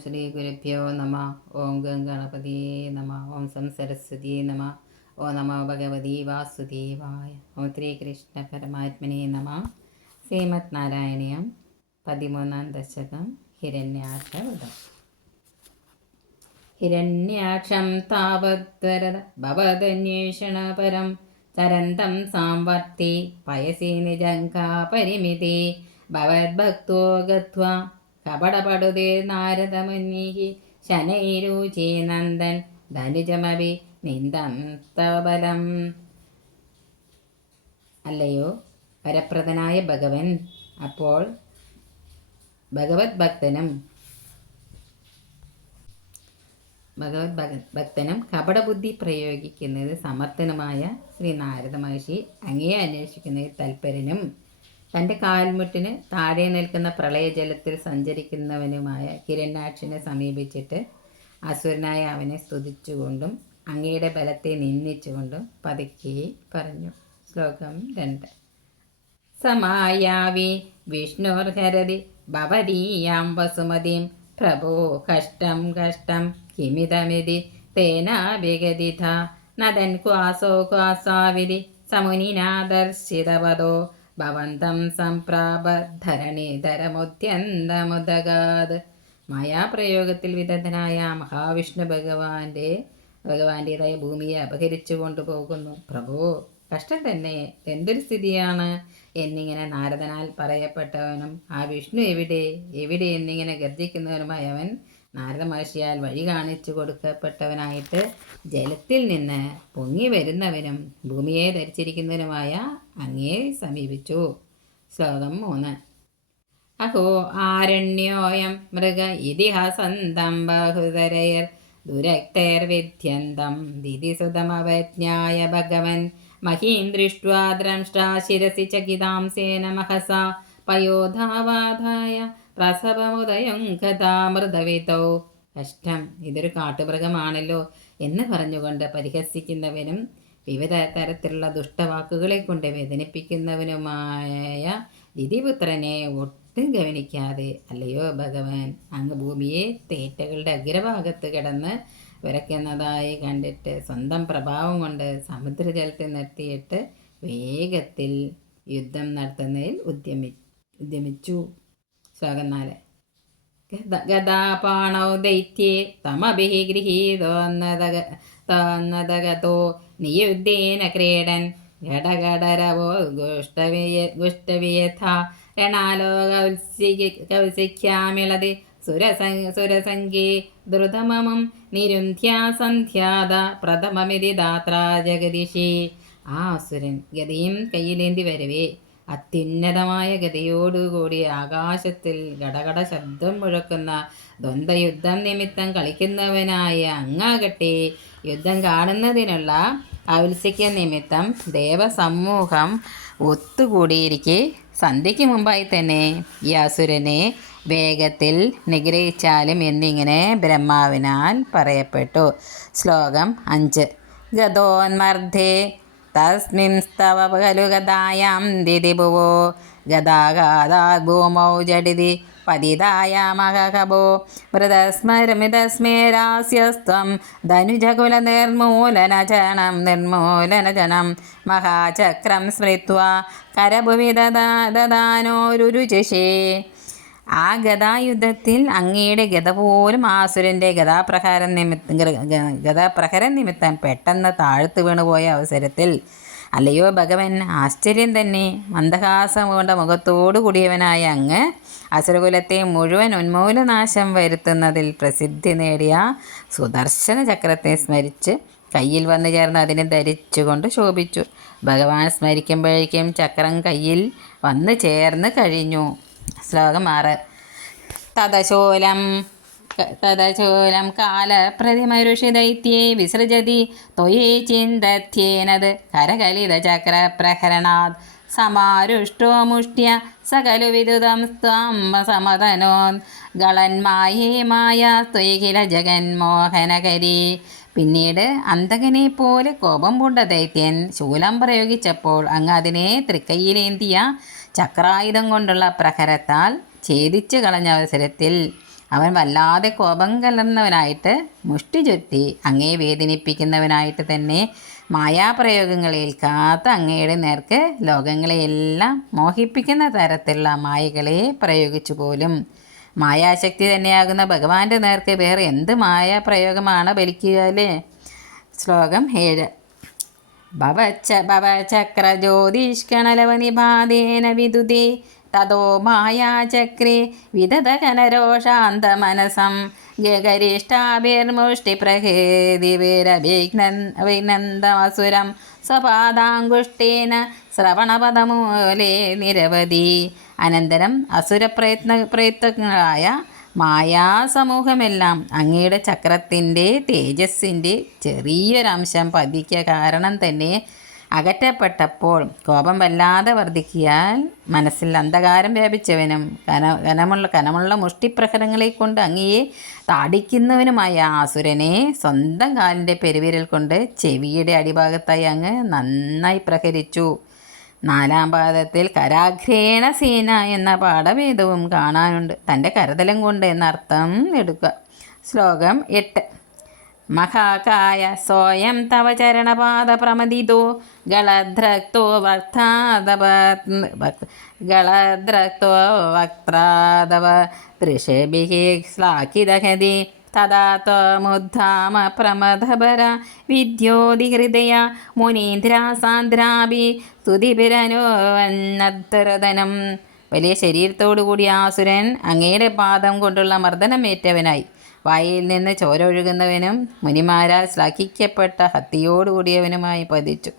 ശ്രീ ഗുരുഭ്യോ നമ ഓം ഗംഗണപതിയേ നമ ഓം സം സരസ്വതിയേ നമ ഓ നമ ഭഗവതി വാസുദേവായ ഓം ശ്രീകൃഷ്ണ പരമാത്മനെ നമ ശ്രീമത് നാരായണീയം പതിമൂന്നാം ദശകം ഹിരണ്യാക്ഷവതം ഹിരണ്യാക്ഷം താവദ്വരത ഭവതന്വേഷണപരം ചരന്തം സാംവർത്തി പയസി നിജങ്കാപരിമിതി ഭവദ്ഭക്തോ ഗത്വാ കപടപടുതേ നാരദമുന്നിഹി ശനൈരുചി നന്ദൻ ധനുജമവി നിന്ദം തവബലം അല്ലയോ പരപ്രദനായ ഭഗവൻ. അപ്പോൾ ഭഗവത് ഭക്തനും ഭഗവത് ഭഗ- ഭക്തനും കപടബുദ്ധി പ്രയോഗിക്കുന്നത് സമർത്ഥനുമായ ശ്രീ നാരദ മഹർഷി അങ്ങയെ അന്വേഷിക്കുന്നതിൽ തൽപരനും തന്റെ കാൽമുട്ടിന് താഴെ നിൽക്കുന്ന പ്രളയജലത്തിൽ സഞ്ചരിക്കുന്നവനുമായ കിരണാക്ഷനെ സമീപിച്ചിട്ട് അസുരനായ അവനെ സ്തുതിച്ചുകൊണ്ടും അങ്ങയുടെ ബലത്തെ നിന്ദിച്ചുകൊണ്ടും പതുക്കെ പറഞ്ഞു. ശ്ലോകം രണ്ട്. സമായാവി വിഷ്ണുർഹരതി ഭവതീയാം വസുമതിം പ്രഭോ കഷ്ടം കഷ്ടം കിമിതമിതി തേനാഭിഗതിഥ നദൻ ക്വാസോ ക്വാസാവിരി സമുനിനാദർശിതവതോ ഭവന്തം സംപ്രാപധരണീധരമുദ്യന്തമുദഗാത് മായാപ്രയോഗത്തിൽ വിദഗ്ധനായ മഹാവിഷ്ണു ഭഗവാന്റെ ഭഗവാന്റേതായ ഭൂമിയെ അപഹരിച്ചു കൊണ്ടുപോകുന്നു. പ്രഭു കഷ്ടം തന്നെ. എന്തൊരു സ്ഥിതിയാണ്? എന്നിങ്ങനെ നാരദനാൽ പറയപ്പെട്ടവനും ആ വിഷ്ണു എവിടെ? എവിടെ എന്നിങ്ങനെ ഗർജിക്കുന്നവനുമായ അവൻ നാരദ മഹർഷിയാൽ വഴി കാണിച്ചു കൊടുക്കപ്പെട്ടവനായിട്ട് ജലത്തിൽ നിന്ന് പൊങ്ങി വരുന്നവനും ഭൂമിയെ ധരിച്ചിരിക്കുന്നവനുമായ അങ്ങയെ സമീപിച്ചു. ശ്ലോകം മൂന്ന്. അഹോ ആരണ്യോയം മൃഗ ഇതിഹാസന്തം ബഹുതരയർ ദുരക്തൈർവിദ്യന്തം ദിതിസുതമവജ്ഞായ ഭഗവൻ മഹീം ദൃഷ്ട്വാ ദ്രംഷ്ടാ ശിരസി ചകിതാം സേന മഹസ. പയോധാവാധായ പ്രസവമുദയം കഥാമൃതവിതോ കഷ്ടം ഇതൊരു കാട്ടുമൃഗമാണല്ലോ എന്ന് പറഞ്ഞുകൊണ്ട് പരിഹസിക്കുന്നവനും വിവിധ തരത്തിലുള്ള ദുഷ്ടവാക്കുകളെ കൊണ്ട് വേദനിപ്പിക്കുന്നവനുമായ ദിതിപുത്രനെ ഒട്ടും ഗവനിക്കാതെ അല്ലയോ ഭഗവാൻ അങ്ങ് ഭൂമിയെ തേറ്റകളുടെ അഗ്രഭാഗത്ത് കിടന്ന് വിറയ്ക്കുന്നതായി കണ്ടിട്ട് സ്വന്തം പ്രഭാവം കൊണ്ട് സമുദ്രജലത്തിൽ നിർത്തിയിട്ട് വേഗത്തിൽ യുദ്ധം നടത്തുന്നതിൽ ഉദ്യമി ഉദ്യമിച്ചു. ശ്ലോകം നാല് ഗദ- ഗദാപാണൗ ദൈത്യേ തമഭി ഗൃഹീതോന്നതോ നിയുദ്ധേന ക്രീഡൻ ഘടഘടരവോ ഗുഷ്ടവിയ ഗുഷ്ടവിയഥ രണാലോക കൗസിഖ്യാമിളതി സുരസ സുരസംഗേ ദ്രുതമമം നിരുന്ധ്യാ സന്ധ്യാത പ്രഥമമിതി ദാത്രാ ജഗതിഷി ആ അസുരൻ ഗതിയും കയ്യിലേന്തി വരവേ. അത്യുന്നതമായ ഗതിയോടുകൂടി ആകാശത്തിൽ ഗടഗട ശബ്ദം മുഴക്കുന്ന ദ്വന്ദ്വയുദ്ധം നിമിത്തം കളിക്കുന്നവനായ അങ്ങാകട്ടെ യുദ്ധം കാണുന്നതിനുള്ള ഔത്സുക്യ നിമിത്തം ദേവസമൂഹം ഒത്തുകൂടിയിരിക്കെ സന്ധ്യയ്ക്ക് മുമ്പായി തന്നെ ഈ അസുരനെ വേഗത്തിൽ നിഗ്രഹിച്ചാലും എന്നിങ്ങനെ ബ്രഹ്മാവിനാൽ പറയപ്പെട്ടു. ശ്ലോകം അഞ്ച്. ഗതോന്മർദ്ധേ തസ്മിൻസ്തവ ഖലു ഗതായാം ദിദിഭുവോ ഗതാഗാതാത് ഭൂമൗ ജഡിതി പതിതായാമഹബോ മൃതസ്മരമിതസ്മേരാസ്യസ്ത്വം ധനുജകുല നിർമൂലനചനം നിർമൂലനജനം മഹാചക്രം സ്മൃത്വാ കരഭുവി ദദാ ദദാനോരുരുചിഷേ ആ ഗതായുദ്ധത്തിൽ അങ്ങയുടെ ഗത പോലും ആസുരന്റെ ഗതാപ്രഹാരം നിമിത്തം ഗതാപ്രഹരം നിമിത്തം പെട്ടെന്ന് താഴ്ത്തു വീണുപോയ അവസരത്തിൽ അല്ലയോ ഭഗവൻ ആശ്ചര്യം തന്നെ. മന്ദഹാസം കൊണ്ട മുഖത്തോടു കൂടിയവനായ അങ്ങ് അസുരകുലത്തെ മുഴുവൻ ഉന്മൂലനാശം വരുത്തുന്നതിൽ പ്രസിദ്ധി നേടിയ സുദർശന ചക്രത്തെ സ്മരിച്ച് കയ്യിൽ വന്നു ചേർന്ന് അതിനെ ധരിച്ചുകൊണ്ട് ശോഭിച്ചു. ഭഗവാൻ സ്മരിക്കുമ്പോഴേക്കും ചക്രം കയ്യിൽ വന്നു ചേർന്ന് കഴിഞ്ഞു. ശ്ലോകം ആറ്. തദശൂലം. കാലപ്രതിമരുഷി ദൈത്യേ വിസൃജതി. ത്വയേ ചിന്തധ്യേനത് കരകലിത ചക്രപ്രഹരണാത് സമാരുഷ്ടോ മുഷ്ട്യ സകലു വിദുതം സ്വാം സമതനോ ഗളന്മായേ മായ ത്വയഖില ജഗന്മോഹനകരി. പിന്നീട് അന്തകനെ പോലെ കോപം പൂണ്ട ദൈത്യൻ ശൂലം പ്രയോഗിച്ചപ്പോൾ അങ്ങ് അതിനെ തൃക്കൈയിലേന്തിയ ചക്രായുധം കൊണ്ടുള്ള പ്രഹരത്താൽ ഛേദിച്ചു കളഞ്ഞ അവസരത്തിൽ അവൻ വല്ലാതെ കോപം കലർന്നവനായിട്ട് മുഷ്ടി ചുറ്റി അങ്ങയെ വേദനിപ്പിക്കുന്നവനായിട്ട് തന്നെ മായാപ്രയോഗങ്ങൾ ഏൽക്കാത്ത അങ്ങയുടെ നേർക്ക് ലോകങ്ങളെയെല്ലാം മോഹിപ്പിക്കുന്ന തരത്തിലുള്ള മായകളെ പ്രയോഗിച്ചു പോലും. മായാശക്തി തന്നെയാകുന്ന ഭഗവാന്റെ നേർക്ക് വേറെ എന്ത് മായാപ്രയോഗമാണ് ബലിക്കുക അല്ലേ ശ്ലോകം ഏഴ്. ഭവച്ച ഭവചക്രജ്യോതിഷ്കണലവനിപാതേന വിദുതേ തതോ മായാചക്രേ വിദതകനരോഷാന്തമനസം ഗഗരിഷ്ടാഭിർമുഷ്ടിപ്രഹേതിവിരഭിഘ്നന്ദമസുരം സ്വപാദാങ്കുഷ്ടേന ശ്രവണപദമൂലേ നിരവധി. അനന്തരം അസുരപ്രയത്ന പ്രയത്നങ്ങളായ മായാസമൂഹമെല്ലാം അങ്ങയുടെ ചക്രത്തിന്റെ തേജസ്സിന്റെ ചെറിയൊരംശം പതിക്കുക കാരണം തന്നെ അകറ്റപ്പെട്ടപ്പോൾ കോപം വല്ലാതെ വർദ്ധിക്കിയാൽ മനസ്സിൽ അന്ധകാരം വ്യാപിച്ചവനും കന കനമുള്ള കനമുള്ള മുഷ്ടിപ്രഹരങ്ങളെ കൊണ്ട് അങ്ങയെ താടിക്കുന്നവനുമായ ആസുരനെ സ്വന്തം കാലിന്റെ പെരുവിരൽ കൊണ്ട് ചെവിയുടെ അടിഭാഗത്തായി അങ്ങ് നന്നായി പ്രഹരിച്ചു. നാലാം പാദത്തിൽ കരാഘ്രേണ സേന എന്ന പാഠഭേദവും കാണാനുണ്ട്. തന്റെ കരതലം കൊണ്ട് എന്നർത്ഥം എടുക്കുക. ശ്ലോകം എട്ട്. മഹാകായ സ്വയം തവ ചരണപാദ പ്രമദിതോ. ഗളദ്രക്തോ വക്താദവ ഗളദ്രക്തോ വക്താദവ ത്രിഷഭി ശ്ലാഘിതഹതി. തഥാ ത്വമുദ്ധാമ പ്രമദപര വിദ്യോതിഹൃദയ മുനീന്ദ്രാസാന്ദ്രാഭി സ്തുതിപിരനുവന്നത്തരതനം വലിയ ശരീരത്തോടു കൂടി ആസുരൻ അങ്ങയുടെ പാദം കൊണ്ടുള്ള മർദ്ദനമേറ്റവനായി. വായിൽ നിന്ന് ചോര ഒഴുകുന്നവനും മുനിമാരാൽ ശ്ലാഘിക്കപ്പെട്ട ഹത്തിയോടുകൂടിയവനുമായി പതിച്ചു.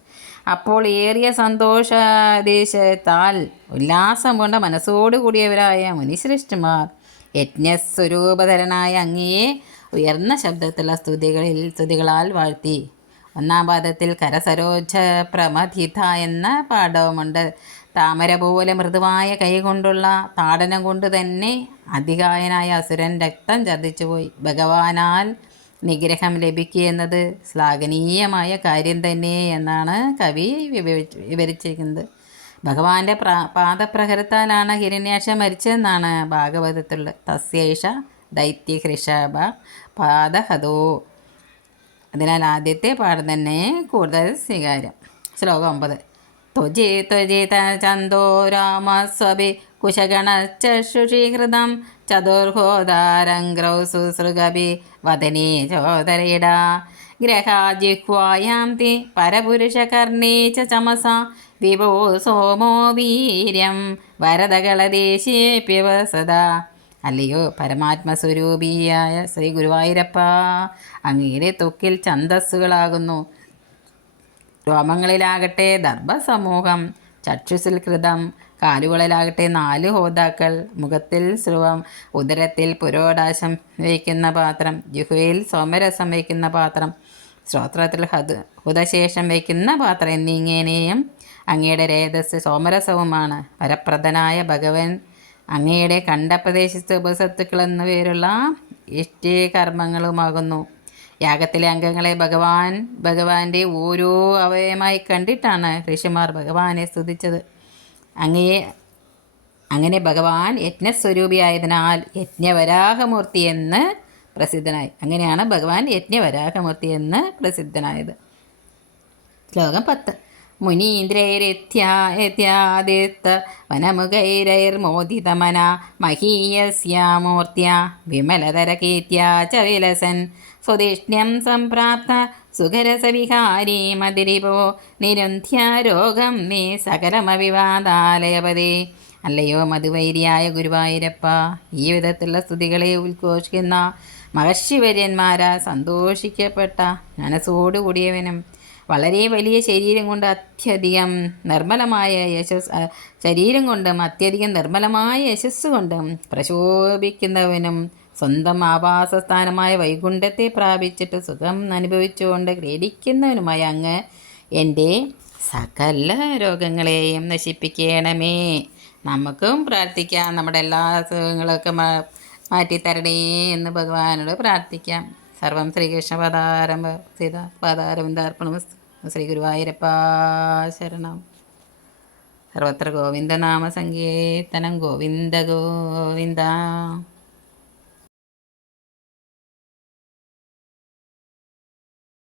അപ്പോൾ ഏറിയ സന്തോഷാദേശത്താൽ ഉല്ലാസം കൊണ്ട മനസ്സോടുകൂടിയവരായ മുനിശ്രേഷ്ഠന്മാർ യജ്ഞസ്വരൂപധരനായ അങ്ങയെ ഉയർന്ന ശബ്ദത്തിലുള്ള സ്തുതികളിൽ സ്തുതികളാൽ വാഴ്ത്തി. ഒന്നാം പാദത്തിൽ കരസരോജ പ്രമഥിത എന്ന പാഠവുമുണ്ട്. താമര പോലെ മൃദുവായ കൈകൊണ്ടുള്ള താടനം കൊണ്ട് തന്നെ അധികായനായ അസുരൻ രക്തം ഛർദ്ദിച്ചുപോയി ഭഗവാനാൽ നിഗ്രഹം ലഭിക്കുക എന്നത് ശ്ലാഘനീയമായ കാര്യം തന്നെ എന്നാണ് കവി വിവരിച്ചിരിക്കുന്നത്. ഭഗവാന്റെ പ്ര പാദപ്രഹരത്താലാണ് ഹിരണ്യാക്ഷ മരിച്ചതെന്നാണ് ഭാഗവതത്തിലുള്ള തസ്യേഷ ദൈത്യഹൃഷഭ പാദഹതോ. അതിനാൽ ആദ്യത്തെ പാഠം തന്നെ കൂടുതൽ സ്വീകാര്യം. ശ്ലോകം ഒമ്പത്. ത്വജി ത്വജി ചന്ദോ രാമസ്വഭി കുശഗണചക്ഷുഷീകൃതം ചതുർഹോദാരംഗ്രൗ ശുശ്രുഗഭി വദനീ ചോദരയിട ഗ്രഹാജിഹ്വായാം തി പരപുരുഷകർണേ ചമസ വിഭോ സോമോ വീര്യം വരദകളദേശേപ്യവ സദാ. അല്ലയോ പരമാത്മസ്വരൂപിയായ ശ്രീ ഗുരുവായൂരപ്പ അങ്ങയുടെ തൊക്കിൽ ഛന്തസ്സുകളാകുന്നു രോമങ്ങളിലാകട്ടെ ദർഭസമൂഹം ചക്ഷുസിൽ കൃതം കാലുകളിലാകട്ടെ നാല് ഹോതാക്കൾ മുഖത്തിൽ സ്രുവം ഉദരത്തിൽ പുരോടാശം വയ്ക്കുന്ന പാത്രം ജുഹയിൽ സോമരസം വയ്ക്കുന്ന പാത്രം ശ്രോത്രത്തിൽ ഹത് ഹുതശേഷം വയ്ക്കുന്ന പാത്രം എന്നിങ്ങനെയും അങ്ങയുടെ രേതസ് സോമരസവുമാണ് വരപ്രദനായ ഭഗവൻ അങ്ങയുടെ കണ്ടപ്രദേശത്ത് ഉപസത്തുക്കൾ എന്നു പേരുള്ള ഇഷ്ടകർമ്മങ്ങളുമാകുന്നു യാഗത്തിലെ അംഗങ്ങളെ ഭഗവാൻ ഭഗവാന്റെ ഓരോ അവയമായി കണ്ടിട്ടാണ് ഋഷിമാർ ഭഗവാനെ സ്തുതിച്ചത്. അങ്ങയെ അങ്ങനെ ഭഗവാൻ യജ്ഞസ്വരൂപിയായതിനാൽ യജ്ഞവരാഹമൂർത്തി എന്ന് പ്രസിദ്ധനായി. അങ്ങനെയാണ് ഭഗവാൻ യജ്ഞവരാഹമൂർത്തി എന്ന് പ്രസിദ്ധനായത്. ശ്ലോകം പത്ത്. മുനീന്ദ്രൈരിത്യാദിത്ത വനമുഖൈരൈർമോദിതമന മഹീയസ്യാമൂർത്തിയ വിമലതരകീത്യാ ച വിലസൻ സ്വദിഷ്ണ്യം സംപ്രാപ്ത സുഖരസവിഹാരീ മതിരിപോ. നിരന്ധ്യ രോഗം നീ സകലമവിവാദാലയപതേ. അല്ലയോ മധുവൈരിയായ ഗുരുവായൂരപ്പ ഈ വിധത്തിലുള്ള സ്തുതികളെ ഉദ്ഘോഷിക്കുന്ന മഹർഷിവര്യന്മാരാ സന്തോഷിക്കപ്പെട്ട മനസ്സോടുകൂടിയവനും വളരെ വലിയ ശരീരം കൊണ്ട് അത്യധികം നിർമ്മലമായ യശസ് ശരീരം കൊണ്ടും അത്യധികം നിർമ്മലമായ യശസ് കൊണ്ടും പ്രശോഭിക്കുന്നവനും സ്വന്തം ആവാസസ്ഥാനമായ വൈകുണ്ഠത്തെ പ്രാപിച്ചിട്ട് സുഖം അനുഭവിച്ചുകൊണ്ട് ഗ്രഹിക്കുന്നവനുമായി അങ്ങ് എന്റെ സകല രോഗങ്ങളെയും നശിപ്പിക്കണമേ. നമുക്കും പ്രാർത്ഥിക്കാം. നമ്മുടെ എല്ലാ അസുഖങ്ങളൊക്കെ മാറ്റി മാറ്റിത്തരണേ എന്ന് ഭഗവാനോട് പ്രാർത്ഥിക്കാം. സർവം ശ്രീകൃഷ്ണ പദാരംഭ സീത പാദാരവിന്ദാർപ്പണം ശ്രീ ഗുരുവായൂരപ്പ ശരണം. സർവത്ര ഗോവിന്ദനാമ സങ്കീർത്തനം ഗോവിന്ദ ഗോവിന്ദ.